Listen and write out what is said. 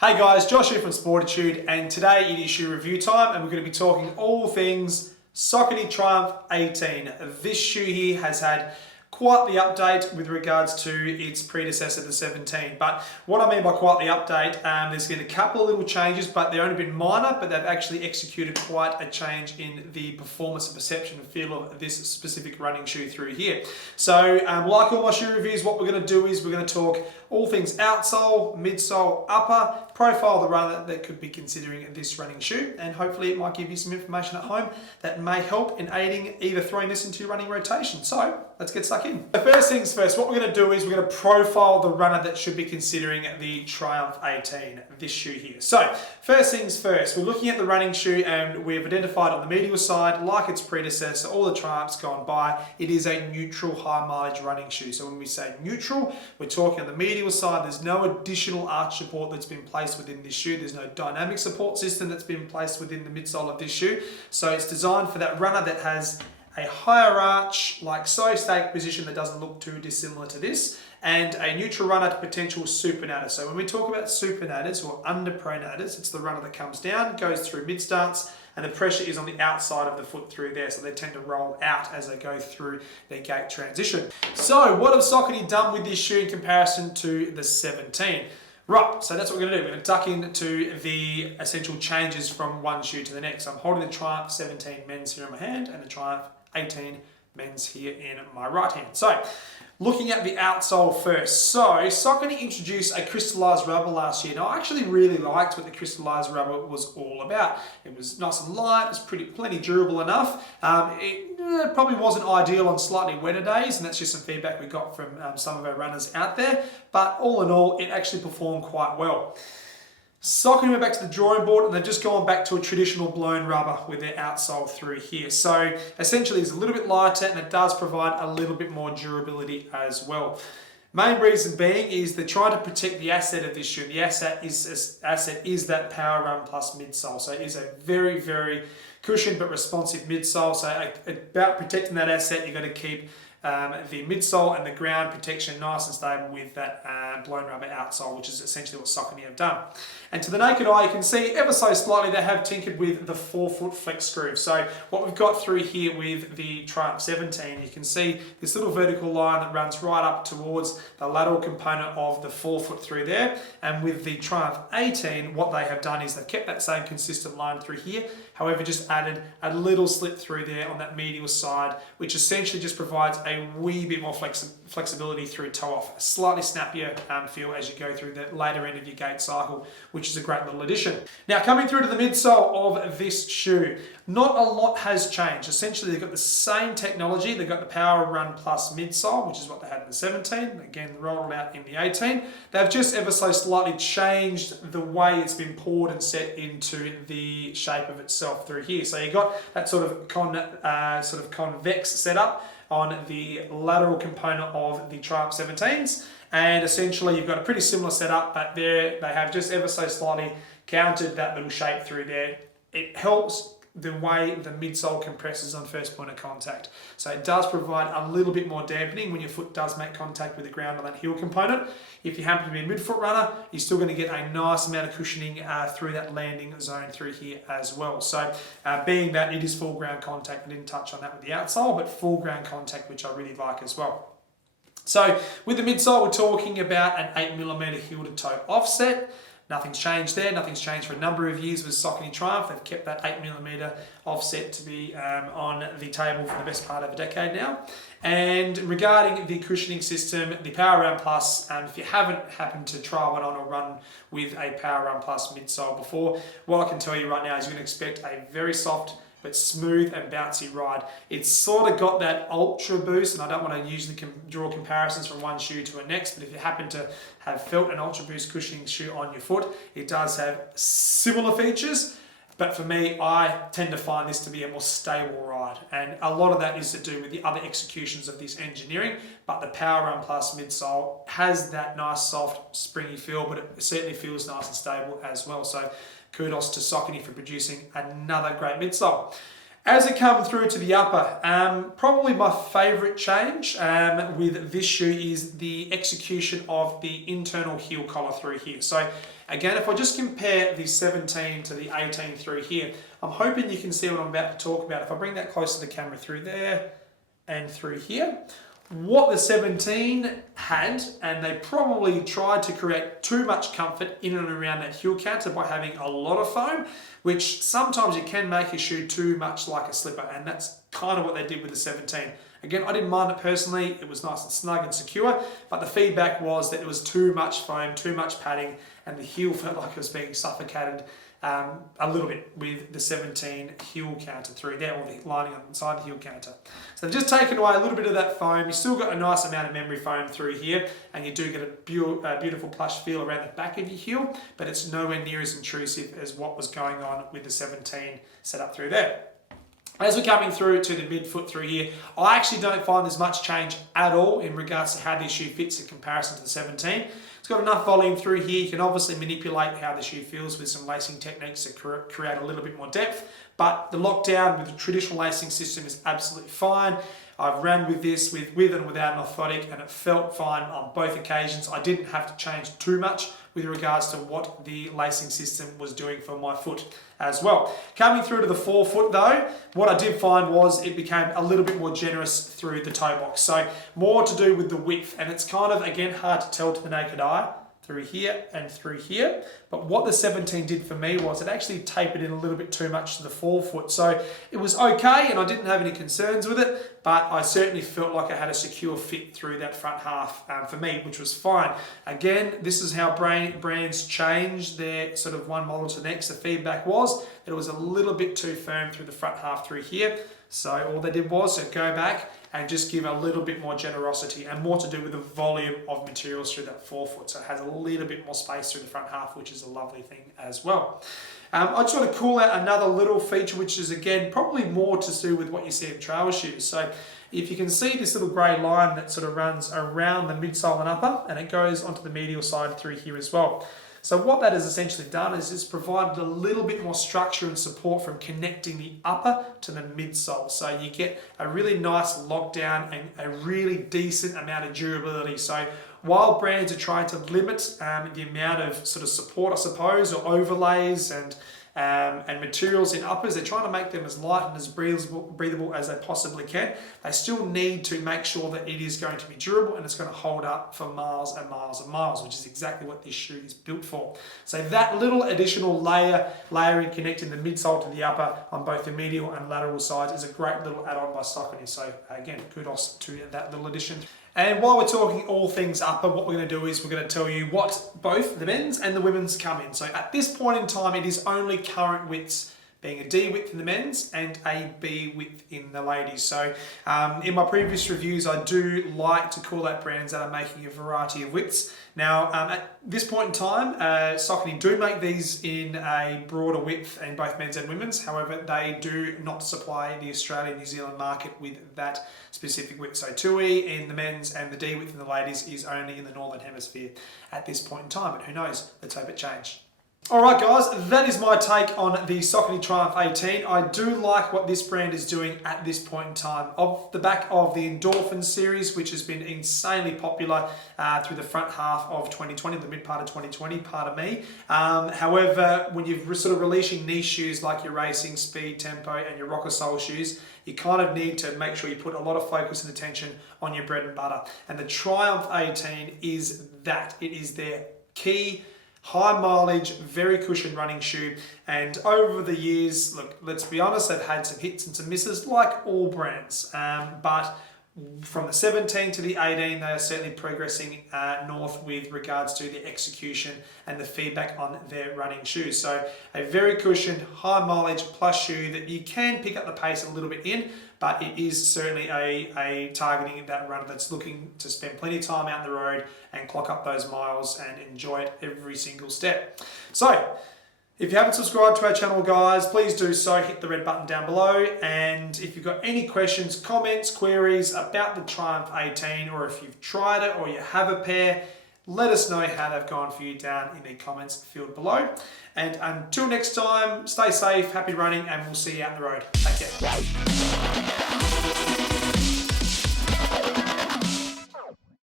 Hey guys, Josh here from Sportitude, and today it is shoe review time, and we're going to be talking all things Saucony Triumph 18. This shoe here has had quite the update with regards to its predecessor, the 17. But what I mean by quite the update, there's been a couple of little changes, but they've only been minor, but they've actually executed quite a change in the performance and perception and feel of this specific running shoe through here. So like all my shoe reviews, what we're going to do is we're going to talk all things outsole, midsole, upper, profile the runner that could be considering this running shoe, and hopefully it might give you some information at home that may help in aiding either throwing this into your running rotation. So let's get stuck in. The first things first, what we're going to do is we're going to profile the runner that should be considering the Triumph 18, this shoe here. So first things first, we're looking at the running shoe and we've identified on the medial side, like its predecessor, all the Triumphs gone by, it is a neutral high mileage running shoe. So when we say neutral, we're talking on the medial side, there's no additional arch support that's been placed within this shoe. There's no dynamic support system that's been placed within the midsole of this shoe. So it's designed for that runner that has a higher arch, like so, stake position that doesn't look too dissimilar to this, and a neutral runner to potential supernatter. So when we talk about supernatters or underpronatters, it's the runner that comes down, goes through mid stance, and the pressure is on the outside of the foot through there, so they tend to roll out as they go through their gait transition. So what have Saucony done with this shoe in comparison to the 17? Right, so that's what we're going to do. We're going to duck into the essential changes from one shoe to the next. I'm holding the Triumph 17 men's here in my hand and the Triumph 18 men's here in my right hand. So, looking at the outsole first. So, Saucony introduced a crystallized rubber last year. Now, I actually really liked what the crystallized rubber was all about. It was nice and light, it was plenty durable enough. It probably wasn't ideal on slightly wetter days, and that's just some feedback we got from some of our runners out there. But all in all, it actually performed quite well. Saucony went back to the drawing board and they've just gone back to a traditional blown rubber with their outsole through here. So essentially it's a little bit lighter and it does provide a little bit more durability as well. Main reason being is they're trying to protect the asset of this shoe. The asset is that Power Run Plus midsole. So it is a very, very cushioned but responsive midsole. So about protecting that asset, you've got to keep the midsole and the ground protection nice and stable with that blown rubber outsole, which is essentially what Saucony have done. And to the naked eye, you can see ever so slightly they have tinkered with the forefoot flex groove. So what we've got through here with the Triumph 17, you can see this little vertical line that runs right up towards the lateral component of the forefoot through there. And with the Triumph 18, what they have done is they've kept that same consistent line through here, however just added a little slip through there on that medial side, which essentially just provides a wee bit more flexibility through toe off, a slightly snappier feel as you go through the later end of your gait cycle, which is a great little addition. Now coming through to the midsole of this shoe, not a lot has changed. Essentially they've got the same technology, they've got the Power Run Plus midsole, which is what they had in the 17, again rolled out in the 18. They've just ever so slightly changed the way it's been poured and set into the shape of itself through here. So you've got that sort of convex setup on the lateral component of the Triumph 17s, and essentially you've got a pretty similar setup, but they have just ever so slightly countered that little shape through there. It helps the way the midsole compresses on first point of contact. So it does provide a little bit more dampening when your foot does make contact with the ground on that heel component. If you happen to be a midfoot runner, you're still going to get a nice amount of cushioning through that landing zone through here as well. So being that it is full ground contact, I didn't touch on that with the outsole, but full ground contact, which I really like as well. So with the midsole, we're talking about an 8mm heel to toe offset. Nothing's changed there. Nothing's changed for a number of years with Saucony Triumph. They've kept that 8mm offset to be on the table for the best part of a decade now. And regarding the cushioning system, the Power Run Plus, if you haven't happened to try one on or run with a Power Run Plus midsole before, what I can tell you right now is you're going to expect a very soft but smooth and bouncy ride. It's sort of got that ultra boost, and I don't want to usually draw comparisons from one shoe to the next, but if you happen to have felt an ultra boost cushioning shoe on your foot, it does have similar features, but for me, I tend to find this to be a more stable ride, and a lot of that is to do with the other executions of this engineering, but the Power Run Plus midsole has that nice soft springy feel, but it certainly feels nice and stable as well. So kudos to Saucony for producing another great midsole. As it comes through to the upper, probably my favourite change with this shoe is the execution of the internal heel collar through here. So again, if I just compare the 17 to the 18 through here, I'm hoping you can see what I'm about to talk about. If I bring that close to the camera through there and through here, what the 17 had, and they probably tried to create too much comfort in and around that heel counter by having a lot of foam, which sometimes it can make a shoe too much like a slipper, and that's kind of what they did with the 17. Again, I didn't mind it personally, it was nice and snug and secure, but the feedback was that it was too much foam, too much padding, and the heel felt like it was being suffocated a little bit with the 17 heel counter through there, or the lining on the inside the heel counter. So they've just taken away a little bit of that foam. You still got a nice amount of memory foam through here, and you do get a beautiful plush feel around the back of your heel, but it's nowhere near as intrusive as what was going on with the 17 set up through there. As we're coming through to the midfoot through here, I actually don't find there's much change at all in regards to how this shoe fits in comparison to the 17. It's got enough volume through here. You can obviously manipulate how the shoe feels with some lacing techniques to create a little bit more depth, but the lockdown with the traditional lacing system is absolutely fine. I've ran with this with and without an orthotic, and it felt fine on both occasions. I didn't have to change too much with regards to what the lacing system was doing for my foot as well. Coming through to the forefoot though, what I did find was it became a little bit more generous through the toe box. So more to do with the width, and it's kind of, again, hard to tell to the naked eye through here and through here. But what the 17 did for me was it actually tapered in a little bit too much to the forefoot. So it was okay, and I didn't have any concerns with it, but I certainly felt like I had a secure fit through that front half for me, which was fine. Again, this is how brands change their sort of one model to the next. The feedback was that it was a little bit too firm through the front half through here. So all they did was go back and just give a little bit more generosity, and more to do with the volume of materials through that forefoot. So it has a little bit more space through the front half, which is a lovely thing as well. I just want to call out another little feature, which is, again, probably more to do with what you see in trail shoes. So if you can see this little grey line that sort of runs around the midsole and upper, and it goes onto the medial side through here as well. So what that has essentially done is it's provided a little bit more structure and support from connecting the upper to the midsole. So you get a really nice lockdown and a really decent amount of durability. So while brands are trying to limit the amount of sort of support, I suppose, or overlays and materials in uppers, they're trying to make them as light and as breathable as they possibly can. They still need to make sure that it is going to be durable and it's going to hold up for miles and miles and miles, which is exactly what this shoe is built for. So that little additional layering connecting the midsole to the upper on both the medial and lateral sides is a great little add-on by Saucony. So again, kudos to that little addition. And while we're talking all things upper, what we're going to do is we're going to tell you what both the men's and the women's come in. So at this point in time, it is only current widths, being a D width in the men's and a B width in the ladies. So in my previous reviews, I do like to call out brands that are making a variety of widths. Now, at this point in time, Saucony do make these in a broader width in both men's and women's. However, they do not supply the Australian New Zealand market with that specific width. So 2E in the men's and the D width in the ladies is only in the Northern Hemisphere at this point in time. But who knows? Let's hope it changes. Alright guys, that is my take on the Saucony Triumph 18. I do like what this brand is doing at this point in time. Off the back of the Endorphin series, which has been insanely popular through the front half of 2020, the mid part of 2020, pardon me. However, when you're sort of releasing niche shoes like your racing, speed, tempo and your Outsole shoes, you kind of need to make sure you put a lot of focus and attention on your bread and butter. And the Triumph 18 is that. It is their key high mileage, very cushioned running shoe. And over the years, look, let's be honest, they've had some hits and some misses like all brands. But from the 17 to the 18, they are certainly progressing north with regards to the execution and the feedback on their running shoes. So a very cushioned, high mileage plus shoe that you can pick up the pace a little bit in, but it is certainly a targeting that runner that's looking to spend plenty of time out on the road and clock up those miles and enjoy it every single step. So, if you haven't subscribed to our channel, guys, please do so. Hit the red button down below. And if you've got any questions, comments, queries about the Triumph 18, or if you've tried it or you have a pair, Let us know how they've gone for you down in the comments field below. And until next time, stay safe, happy running, and we'll see you out on the road. Take care.